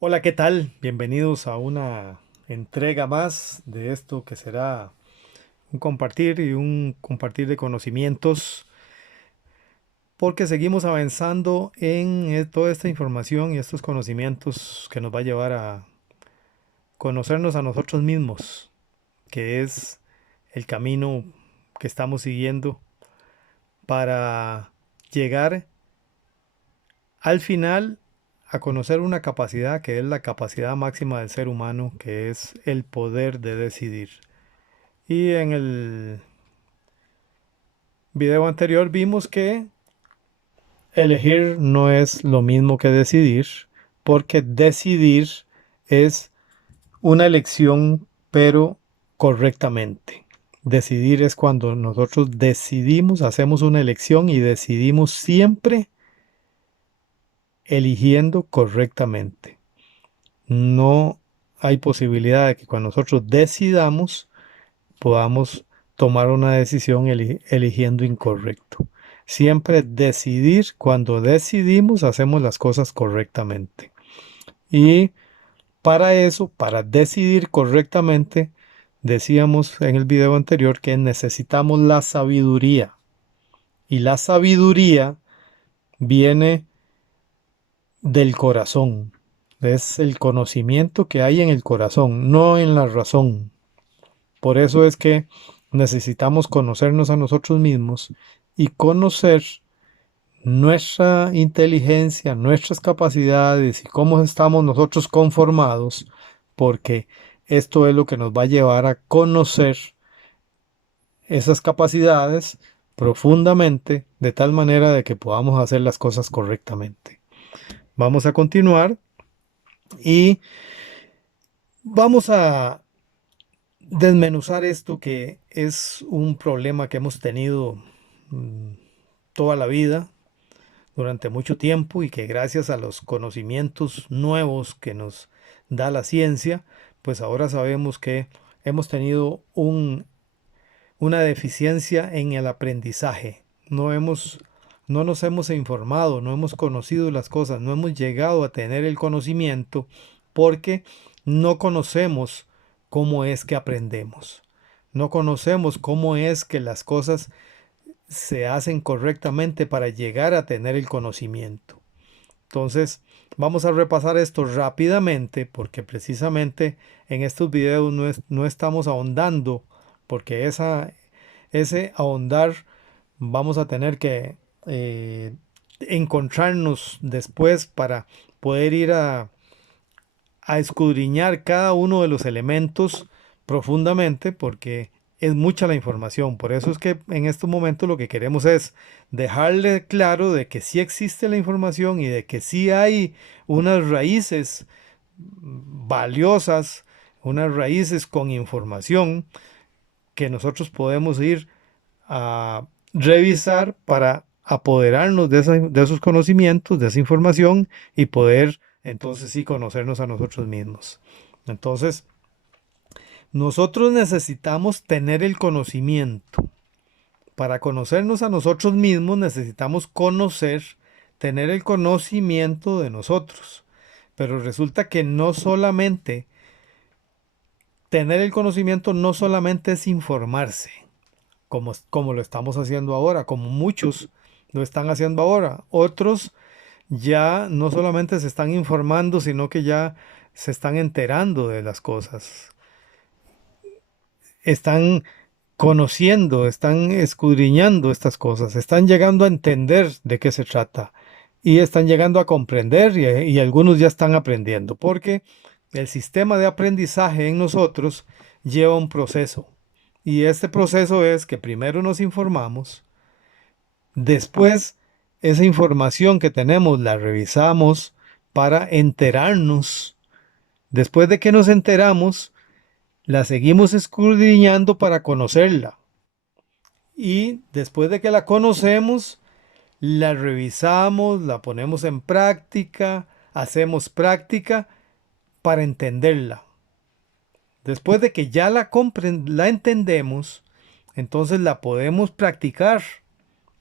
Hola, ¿qué tal? Bienvenidos a una entrega más de esto que será un compartir de conocimientos, porque seguimos avanzando en toda esta información y estos conocimientos que nos va a llevar a conocernos a nosotros mismos, que es el camino que estamos siguiendo para llegar al final a conocer una capacidad que es la capacidad máxima del ser humano, que es el poder de decidir. Y en el video anterior vimos que elegir no es lo mismo que decidir, porque decidir es una elección, pero correctamente. Decidir es cuando nosotros decidimos, hacemos una elección y decidimos siempre eligiendo correctamente. No hay posibilidad de que cuando nosotros decidamos podamos tomar una decisión eligiendo incorrecto. Siempre decidir, cuando decidimos, hacemos las cosas correctamente. Y para eso, para decidir correctamente, decíamos en el video anterior que necesitamos la sabiduría. Y la sabiduría viene del corazón. Es el conocimiento que hay en el corazón, no en la razón. Por eso es que necesitamos conocernos a nosotros mismos y conocer nuestra inteligencia, nuestras capacidades y cómo estamos nosotros conformados, porque esto es lo que nos va a llevar a conocer esas capacidades profundamente, de tal manera de que podamos hacer las cosas correctamente. Vamos a continuar y vamos a desmenuzar esto, que es un problema que hemos tenido mm, toda la vida, durante mucho tiempo, y que gracias a los conocimientos nuevos que nos da la ciencia, pues ahora sabemos que hemos tenido una deficiencia en el aprendizaje. No nos hemos informado, no hemos conocido las cosas, no hemos llegado a tener el conocimiento porque no conocemos cómo es que aprendemos. No conocemos cómo es que las cosas se hacen correctamente para llegar a tener el conocimiento. Entonces, vamos a repasar esto rápidamente porque precisamente en estos videos no estamos ahondando, porque ese ahondar vamos a tener que encontrarnos después para poder ir a escudriñar cada uno de los elementos profundamente, porque es mucha la información. Por eso es que en estos momentos lo que queremos es dejarle claro de que sí existe la información y de que sí hay unas raíces valiosas, unas raíces con información que nosotros podemos ir a revisar para apoderarnos de esos conocimientos, de esa información, y poder entonces sí conocernos a nosotros mismos. Entonces, nosotros necesitamos tener el conocimiento. Para conocernos a nosotros mismos necesitamos tener el conocimiento de nosotros. Pero resulta que no solamente tener el conocimiento no solamente es informarse, como lo estamos haciendo ahora, como muchos lo están haciendo ahora. Otros ya no solamente se están informando, sino que ya se están enterando de las cosas. Están conociendo, están escudriñando estas cosas, están llegando a entender de qué se trata y están llegando a comprender, y algunos ya están aprendiendo, porque el sistema de aprendizaje en nosotros lleva un proceso. Y este proceso es que primero nos informamos. Después, esa información que tenemos la revisamos para enterarnos. Después de que nos enteramos, la seguimos escudriñando para conocerla. Y después de que la conocemos, la revisamos, la ponemos en práctica, hacemos práctica para entenderla. Después de que ya la entendemos, entonces la podemos practicar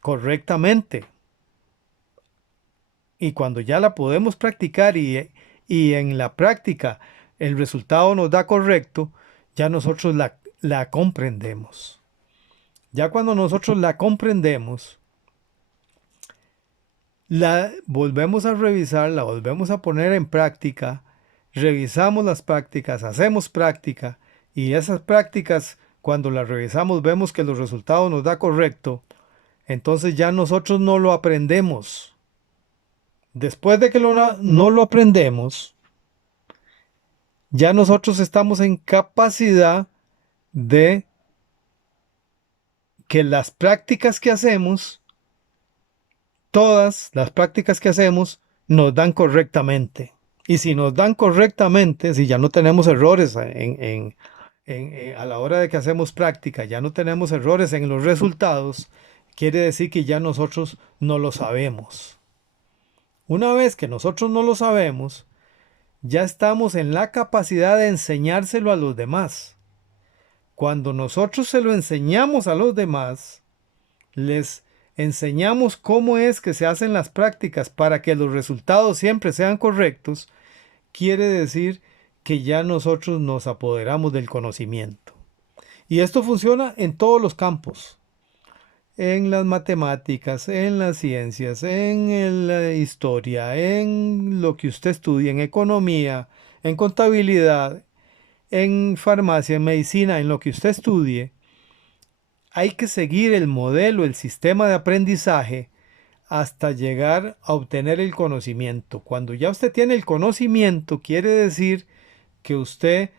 correctamente. Y cuando ya la podemos practicar y en la práctica el resultado nos da correcto, ya nosotros la comprendemos. Ya cuando nosotros la comprendemos, la volvemos a revisar, la volvemos a poner en práctica, revisamos las prácticas, hacemos práctica y esas prácticas, cuando las revisamos, vemos que los resultados nos da correcto, entonces ya nosotros no lo aprendemos. Después de que no lo aprendemos, ya nosotros estamos en capacidad de que las prácticas que hacemos, todas las prácticas que hacemos, nos dan correctamente. Y si nos dan correctamente, si ya no tenemos errores a la hora de que hacemos práctica, ya no tenemos errores en los resultados, quiere decir que ya nosotros no lo sabemos. Una vez que nosotros no lo sabemos, ya estamos en la capacidad de enseñárselo a los demás. Cuando nosotros se lo enseñamos a los demás, les enseñamos cómo es que se hacen las prácticas para que los resultados siempre sean correctos, quiere decir que ya nosotros nos apoderamos del conocimiento. Y esto funciona en todos los campos. En las matemáticas, en las ciencias, en la historia, en lo que usted estudie, en economía, en contabilidad, en farmacia, en medicina, en lo que usted estudie, hay que seguir el modelo, el sistema de aprendizaje hasta llegar a obtener el conocimiento. Cuando ya usted tiene el conocimiento, quiere decir que usted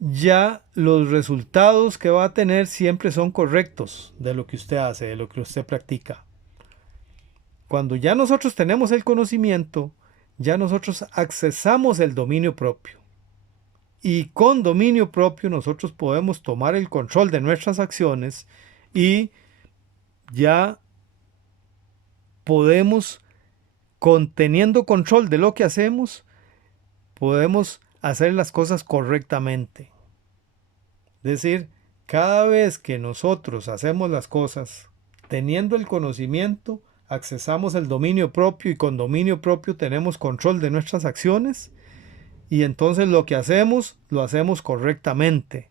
ya los resultados que va a tener siempre son correctos de lo que usted hace, de lo que usted practica. Cuando ya nosotros tenemos el conocimiento, ya nosotros accesamos el dominio propio. Y con dominio propio nosotros podemos tomar el control de nuestras acciones y ya podemos, teniendo control de lo que hacemos, podemos hacer las cosas correctamente. Es decir, cada vez que nosotros hacemos las cosas teniendo el conocimiento, accesamos el dominio propio y con dominio propio tenemos control de nuestras acciones y entonces lo que hacemos, lo hacemos correctamente.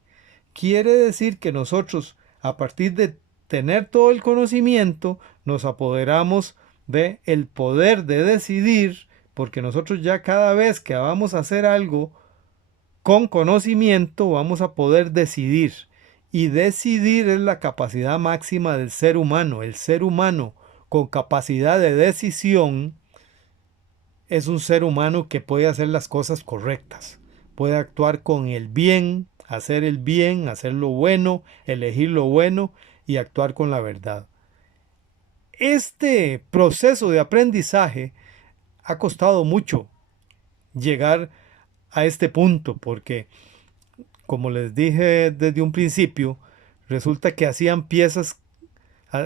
Quiere decir que nosotros, a partir de tener todo el conocimiento, nos apoderamos del poder de decidir, porque nosotros ya cada vez que vamos a hacer algo con conocimiento, vamos a poder decidir. Y decidir es la capacidad máxima del ser humano. El ser humano con capacidad de decisión es un ser humano que puede hacer las cosas correctas. Puede actuar con el bien, hacer lo bueno, elegir lo bueno y actuar con la verdad. Este proceso de aprendizaje ha costado mucho llegar a este punto porque, como les dije desde un principio, resulta que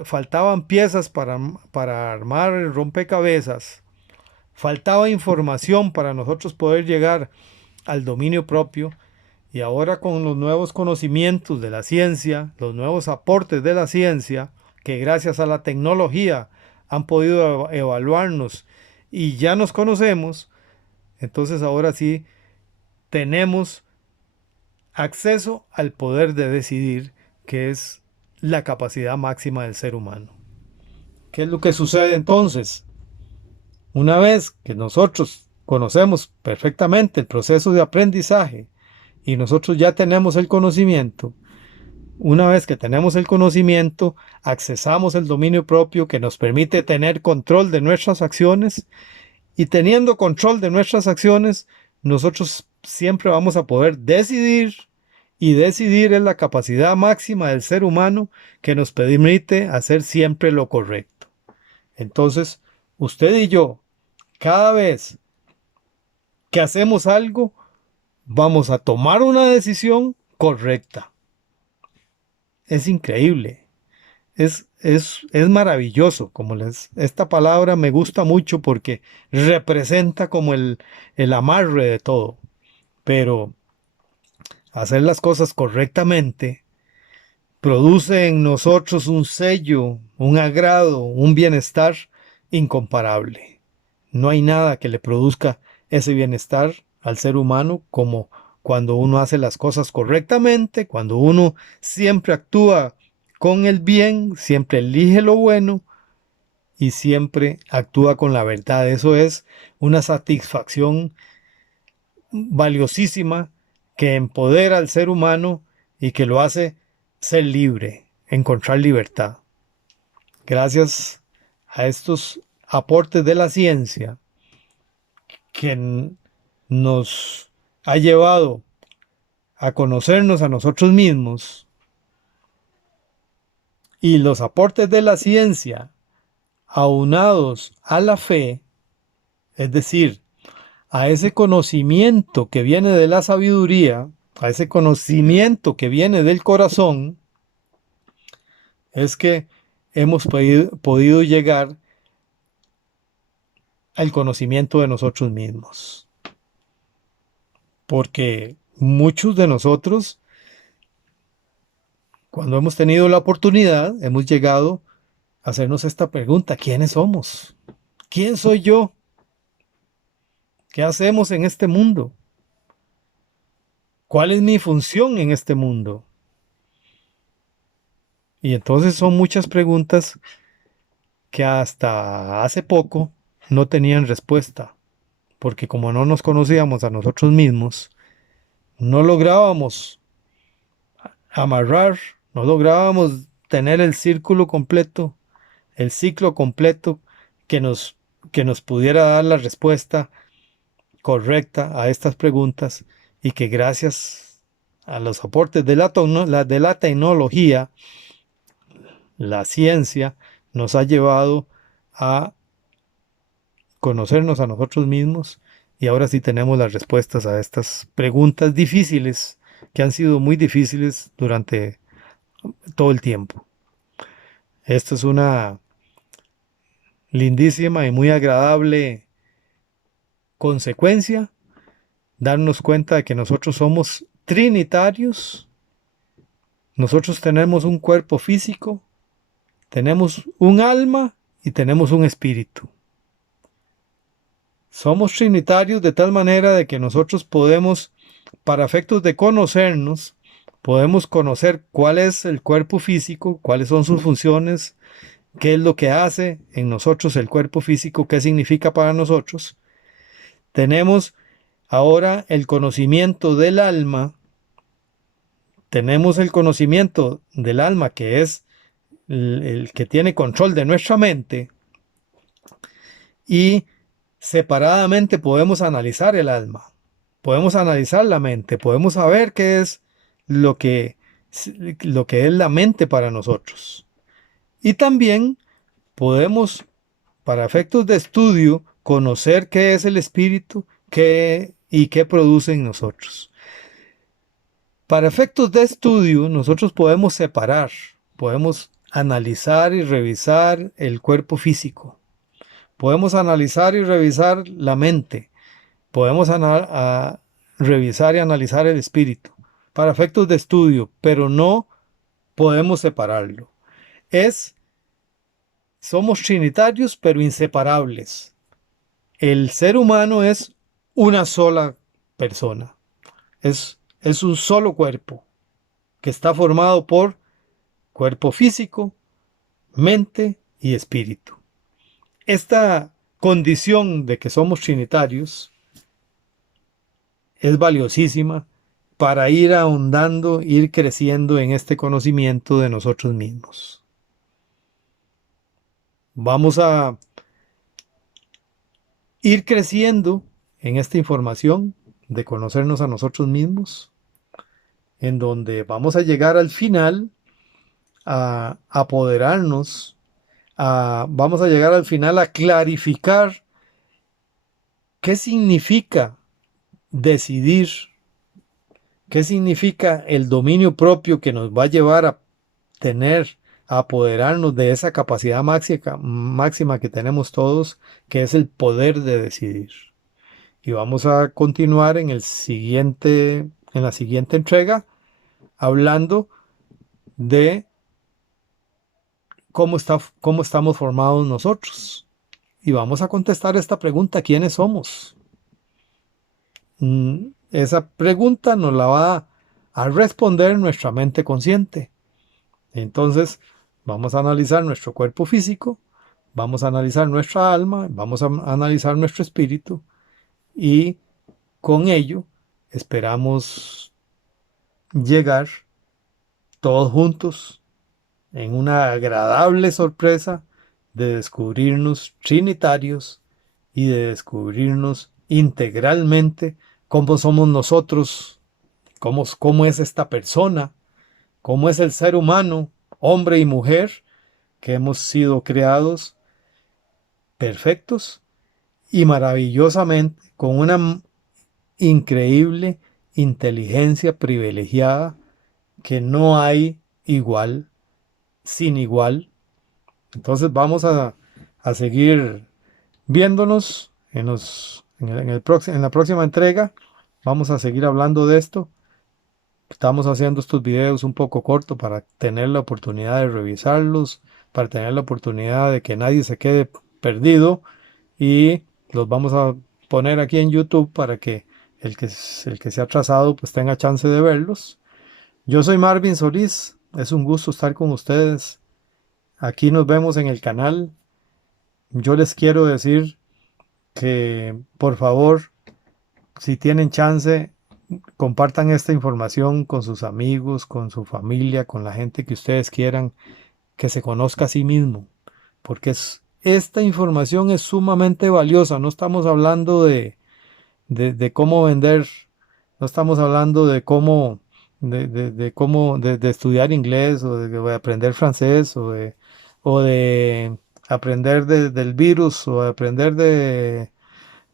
faltaban piezas para armar el rompecabezas, faltaba información para nosotros poder llegar al dominio propio y ahora con los nuevos conocimientos de la ciencia, los nuevos aportes de la ciencia, que gracias a la tecnología han podido evaluarnos y ya nos conocemos, entonces ahora sí tenemos acceso al poder de decidir, que es la capacidad máxima del ser humano. ¿Qué es lo que sucede entonces? Una vez que nosotros conocemos perfectamente el proceso de aprendizaje y nosotros ya tenemos el conocimiento, una vez que tenemos el conocimiento, accesamos el dominio propio que nos permite tener control de nuestras acciones y teniendo control de nuestras acciones, nosotros siempre vamos a poder decidir y decidir es la capacidad máxima del ser humano que nos permite hacer siempre lo correcto. Entonces, usted y yo, cada vez que hacemos algo, vamos a tomar una decisión correcta. Es increíble. Es maravilloso. Esta palabra me gusta mucho porque representa como el amarre de todo. Pero hacer las cosas correctamente produce en nosotros un sello, un agrado, un bienestar incomparable. No hay nada que le produzca ese bienestar al ser humano, como cuando uno hace las cosas correctamente, cuando uno siempre actúa con el bien, siempre elige lo bueno y siempre actúa con la verdad. Eso es una satisfacción valiosísima que empodera al ser humano y que lo hace ser libre, encontrar libertad. Gracias a estos aportes de la ciencia que nos ha llevado a conocernos a nosotros mismos, y los aportes de la ciencia aunados a la fe, es decir, a ese conocimiento que viene de la sabiduría, a ese conocimiento que viene del corazón, es que hemos podido llegar al conocimiento de nosotros mismos. Porque muchos de nosotros, cuando hemos tenido la oportunidad, hemos llegado a hacernos esta pregunta: ¿quiénes somos? ¿Quién soy yo? ¿Qué hacemos en este mundo? ¿Cuál es mi función en este mundo? Y entonces son muchas preguntas que hasta hace poco no tenían respuesta, porque como no nos conocíamos a nosotros mismos, no lográbamos amarrar, no lográbamos tener el círculo completo, el ciclo completo que nos pudiera dar la respuesta correcta a estas preguntas, y que gracias a los aportes de la tecnología, la ciencia nos ha llevado a conocernos a nosotros mismos, y ahora sí tenemos las respuestas a estas preguntas difíciles, que han sido muy difíciles durante todo el tiempo. Esto es una lindísima y muy agradable consecuencia, darnos cuenta de que nosotros somos trinitarios. Nosotros tenemos un cuerpo físico, tenemos un alma y tenemos un espíritu. Somos trinitarios de tal manera de que nosotros podemos, para efectos de conocernos, podemos conocer cuál es el cuerpo físico, cuáles son sus funciones, qué es lo que hace en nosotros el cuerpo físico, qué significa para nosotros. Tenemos ahora el conocimiento del alma. Tenemos el conocimiento del alma, que es el que tiene control de nuestra mente, y separadamente podemos analizar el alma, podemos analizar la mente, podemos saber qué es lo que, lo que es la mente para nosotros. Y también podemos, para efectos de estudio, conocer qué es el espíritu y qué produce en nosotros. Para efectos de estudio, nosotros podemos separar, podemos analizar y revisar el cuerpo físico. Podemos analizar y revisar la mente. Podemos revisar y analizar el espíritu para efectos de estudio, pero no podemos separarlo. Somos trinitarios, pero inseparables. El ser humano es una sola persona. Es un solo cuerpo que está formado por cuerpo físico, mente y espíritu. Esta condición de que somos trinitarios es valiosísima para ir ahondando, ir creciendo en este conocimiento de nosotros mismos. Vamos a ir creciendo en esta información de conocernos a nosotros mismos, en donde vamos a llegar al final a apoderarnos, vamos a llegar al final a clarificar qué significa decidir, qué significa el dominio propio que nos va a llevar a apoderarnos de esa capacidad máxima que tenemos todos, que es el poder de decidir. Y vamos a continuar en la siguiente entrega, hablando de cómo estamos formados nosotros. Y vamos a contestar esta pregunta: ¿quiénes somos? esa pregunta nos la va a responder nuestra mente consciente. Entonces, vamos a analizar nuestro cuerpo físico, vamos a analizar nuestra alma, vamos a analizar nuestro espíritu y con ello esperamos llegar todos juntos en una agradable sorpresa de descubrirnos trinitarios y de descubrirnos integralmente cómo somos nosotros, cómo es esta persona, cómo es el ser humano, hombre y mujer, que hemos sido creados perfectos y maravillosamente con una increíble inteligencia privilegiada que no hay igual, sin igual. Entonces vamos a seguir viéndonos en la próxima entrega. Vamos a seguir hablando de esto. Estamos haciendo estos videos un poco cortos para tener la oportunidad de revisarlos, para tener la oportunidad de que nadie se quede perdido, y los vamos a poner aquí en YouTube para que el que se ha atrasado pues tenga chance de verlos. Yo soy Marvin Solís, es un gusto estar con ustedes. Aquí nos vemos en el canal. Yo les quiero decir que por favor, si tienen chance, compartan esta información con sus amigos, con su familia, con la gente que ustedes quieran que se conozca a sí mismo, porque esta información es sumamente valiosa. No estamos hablando de cómo vender, no estamos hablando de cómo, de estudiar inglés o de aprender francés o de aprender del virus o de aprender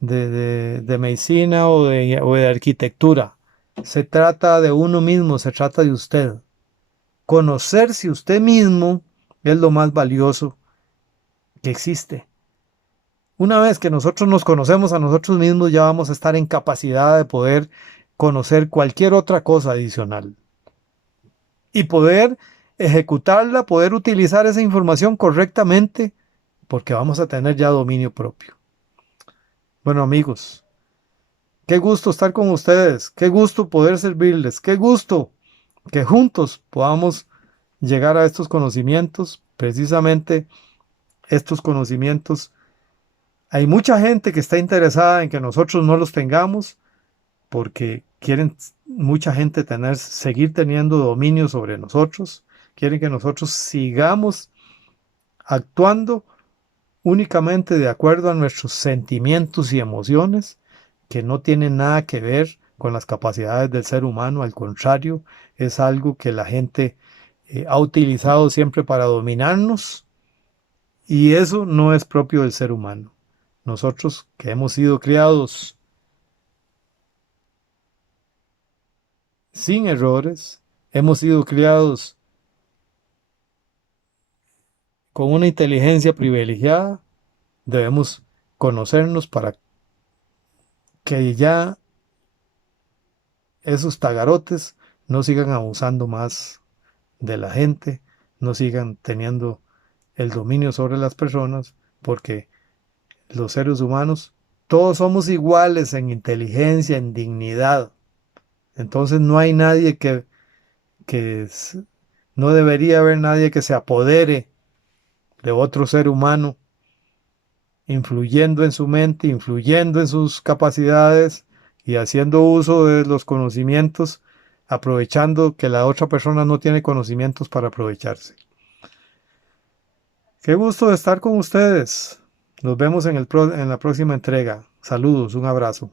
de medicina o de arquitectura. Se trata de uno mismo, se trata de usted. Conocerse usted mismo es lo más valioso que existe. Una vez que nosotros nos conocemos a nosotros mismos, ya vamos a estar en capacidad de poder conocer cualquier otra cosa adicional y poder ejecutarla, poder utilizar esa información correctamente, porque vamos a tener ya dominio propio. Bueno, amigos, qué gusto estar con ustedes, qué gusto poder servirles, qué gusto que juntos podamos llegar a estos conocimientos. Precisamente estos conocimientos, hay mucha gente que está interesada en que nosotros no los tengamos porque quieren mucha gente seguir teniendo dominio sobre nosotros, quieren que nosotros sigamos actuando únicamente de acuerdo a nuestros sentimientos y emociones, que no tienen nada que ver con las capacidades del ser humano. Al contrario, es algo que la gente ha utilizado siempre para dominarnos, y eso no es propio del ser humano. Nosotros que hemos sido criados sin errores, hemos sido criados con una inteligencia privilegiada, debemos conocernos para que ya esos tagarotes no sigan abusando más de la gente, no sigan teniendo el dominio sobre las personas, porque los seres humanos todos somos iguales en inteligencia, en dignidad. Entonces no hay nadie no debería haber nadie que se apodere de otro ser humano, influyendo en su mente, influyendo en sus capacidades y haciendo uso de los conocimientos, aprovechando que la otra persona no tiene conocimientos para aprovecharse. Qué gusto de estar con ustedes. Nos vemos en la próxima entrega. Saludos, un abrazo.